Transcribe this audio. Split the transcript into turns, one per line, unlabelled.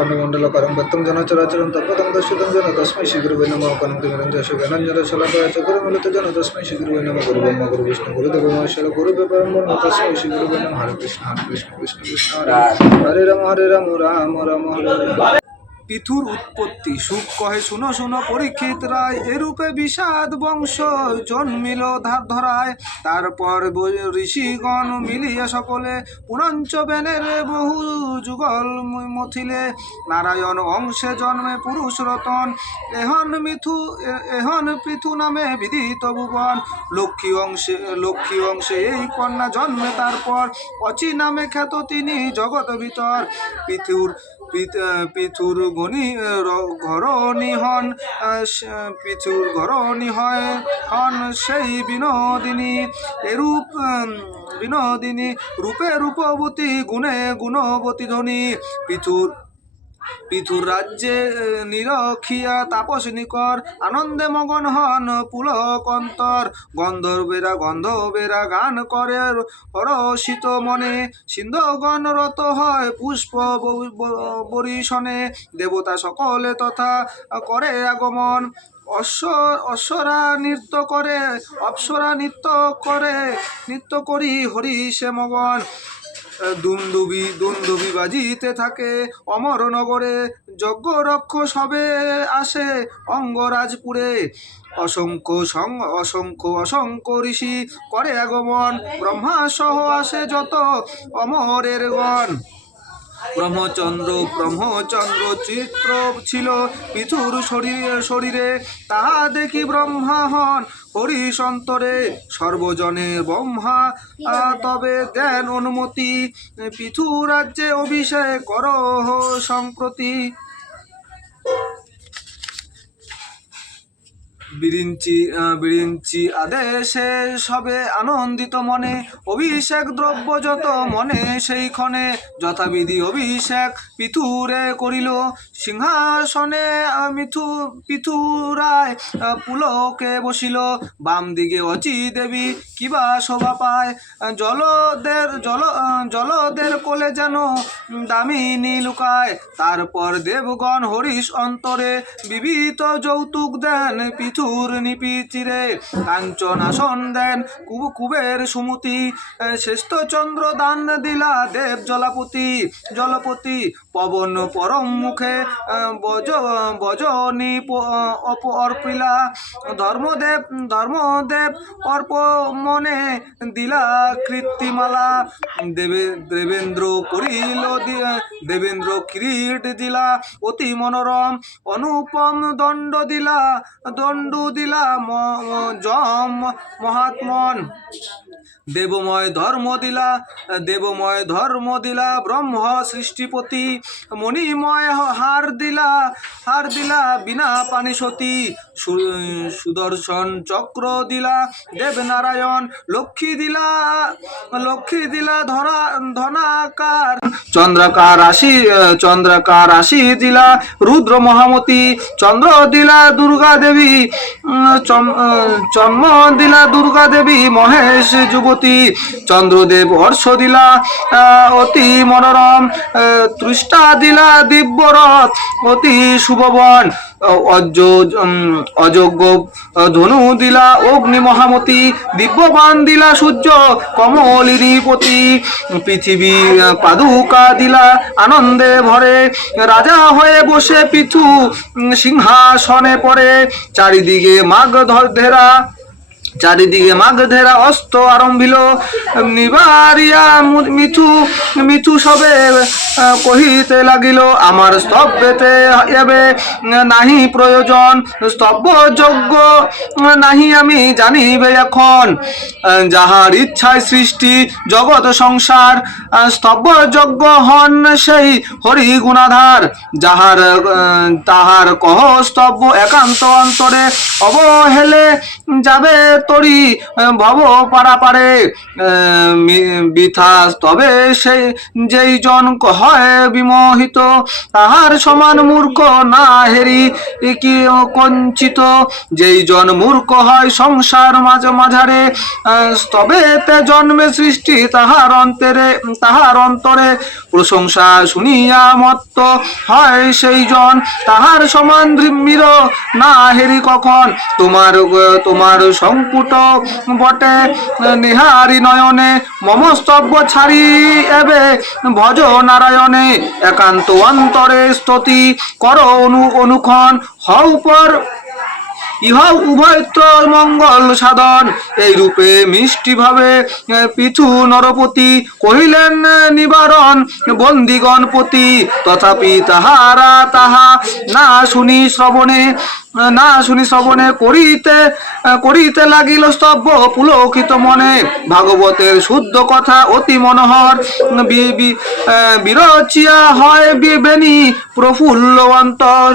কর্ণমণ্ডলকরং ভক্তম জনচরাচরণ তৎপদং দর্শিতং জন তস্মৈ শ্রীগুরুবৈ নম। কনং তিমরঞ্জসু জ্ঞানঞ্জন শলাকরাচ গুরুমূলত জন তস্মৈ শ্রীগুরুবৈ নম। গুরু ব্রহ্ম গুরু বিষ্ণু গুরু দেব মহেশ্বর গুরু ব্যাপারম ব্রহ্ম তস্মৈ শ্রীগুরুবৈ নম। হরে কৃষ্ণ হরে কৃষ্ণ কৃষ্ণ কৃষ্ণ। হরে রাম হরে রাম রাম রাম হরে
পিথুর উৎপত্তি। সুখ কহে, শুনো শুনো, পরীক্ষিত রায়, এরূপে বিষাদ বংশ জন্মিল ধার ধরায়। তারপর ঋষিগণ মিলিয়া সকলে পুরঞ্চ বেনের বহু যুগল মথিলে। নারায়ণ অংশে জন্মে পুরুষ রতন, এহন মিথু এহন পৃথু নামে বিদিত ভুবন। লক্ষ্মী অংশে লক্ষ্মী অংশে এই কন্যা জন্মে, তারপর অচি নামে খ্যাত তিনি জগৎ ভিতর। পৃথুর পিথুর গণি ঘরণী হন পিথুর ঘরণী হয়, হন সেই বিনোদিনী। এরূপ বিনোদিনী রূপে রূপবতী, গুণে গুণবতী ধনী। পিথুর পিথুর রাজ্যে নিরখিয়া তাপস নিকর আনন্দে মগন হন পুলকন্তর। গন্ধর্বেরা গন্ধর্বেরা গান করে হরষিত মনে সিন্ধগণ রত হয় পুষ্প বরিশনে। দেবতা সকলে তথা করে আগমন। অশ্ব, অশ্বরা নৃত্য করে, অপ্সরা নৃত্য করে, নৃত্য করি হরি সে মগন। দুন্দুবি দুমদুবি বাজিতে থাকে। অমর নগরে যজ্ঞ রক্ষস হবে, আসে অঙ্গরাজপুরে। অসংখ্য সং, অসংখ্য অসংখ্য ঋষি করে আগমন। ব্রহ্মা সহ আসে যত অমরের গণ। ব্রহ্মচন্দ্র ব্রহ্মচন্দ্র চিত্র ছিল পিথুর শরীরে শরীরে। তাহা দেখি ব্রহ্মা হন হরিসন্তরে সর্বজনে ব্রহ্মা তবে দেন অনুমতি। পিথু রাজ্যে অভিষেক কর সম্প্রতি। বিরিঞ্চি বিরিঞ্চি আদেশে সবে আনন্দিত মনে, অভিষেক দ্রব্য যত মনে সেই ক্ষণে যথাবিধি অভিষেক পিথুরে করিল। সিংহাসনে মিথু, পিথুরায় পুলকে বসিল। বাম দিকে অচি দেবী কিবা শোভা পায়। জলদের, জল, জলদের কোলে যেন দামিনী লুকায়। তারপর দেবগণ হরিশ অন্তরে বিবিত যৌতুক দেন পিথুর নিপিচিরে কাঞ্চন আসন দেন কুব কুবের সুমতি। শ্রেষ্ঠ চন্দ্র দান দিলা দেব জলাপতি। জলপতি, পবন পরম মুখে বজ, বজনী অর্পিলা। ধর্মদেব ধর্মদেব অর্প মনে দিলা কৃত্তিমালা। দেবে, দেবেন্দ্র করিল দেবেন্দ্র কিরিট দিলা। অতি মনোরম, অনুপম দণ্ড দিলা। দণ্ড দিলা জম মহাত্মন। দেবময় ধর্ম দিলা দেবময় ধর্ম দিলা ব্রহ্ম সৃষ্টিপতি, মণিময় হার দিলা হার দিলা বিনা পানি সতী সুদর্শন চক্র দিলা, দেবনারায়ণ লক্ষ্মী দিলা লক্ষ্মী দিলা ধরা, ধনাকার, চন্দ্রকার রাশি চন্দ্রকার রাশি দিলা, রুদ্র মহামতি, চন্দ্র দিলা দুর্গা দেবী জন্ম দিলা দুর্গা দেবী মহেশ যুবতী চন্দ্রদেব হর্ষ দিলা অতি মনোরম তৃষ্টা দিলা দিব্যরথ অতি শুভবন অযোগ্য ধনু দিলা অগ্নি মহামতি দিব্যবান দিলা সূর্য কমলিনী পতি পৃথিবী পাদুকা দিলা আনন্দে ভরে রাজা হয়ে বসে উম, সিংহাসনে পড়ে চারিদিকে মাঘ ধরা। চারিদিকে মাঘ ধেরা অস্ত আরম্ভিল নিবারিয়া মিথু মিথু সবে কহিতে লাগিল আমার স্তব্ধেতে এবে নাহি প্রয়োজন স্তব্ধ যোগ্য নাহি আমি জানিবে এখন। যাহার ইচ্ছায় সৃষ্টি জগৎ সংসার আহ, স্তব্ধ যোগ্য হন সেই হরি গুণাধার। যাহার তাহার কহ স্তব্ধ একান্ত অন্তরে অবহেলে যাবে তরি ভব পারাপারে আহ, মি- বৃথা তবে সেই যেই জন হয় বিমোহিত তাহার সমান মূর্খ না হেরি কি কঞ্চিত? যেই জন মূর্খ হয় সংসার মাঝ মাঝারে তবে তে জন্মে সৃষ্টি তাহার অন্তরে তাহার অন্তরে প্রশংসা শুনিয়া মত্ত হয় সেই জন তাহার সমান দৃম্মির না হেরি কখন? তোমার তোমার সংকুট বটে, নিহারি নয়নে মম স্তব্য ছাড়ি এবে ভজ নারায়ণে একান্ত অন্তরে স্তুতি কর অনু, অনুক্ষণ, হও পর ইহাও উভয়ত্র মঙ্গল সাধন। এই রূপে মিষ্টি ভাবে পিছু নরপতি কহিলেন নিবারণ বন্দি গণপতি তথাপি তাহারা তাহা না শুনি শ্রবণে না শুনি শ্রবণে করিতে করিতে লাগিল স্তব্য পুলকিত মনে। ভাগবতের শুদ্ধ কথা অতি মনোহর। বিরচিয়া হয় বিবেনী প্রফুল্ল অন্তর।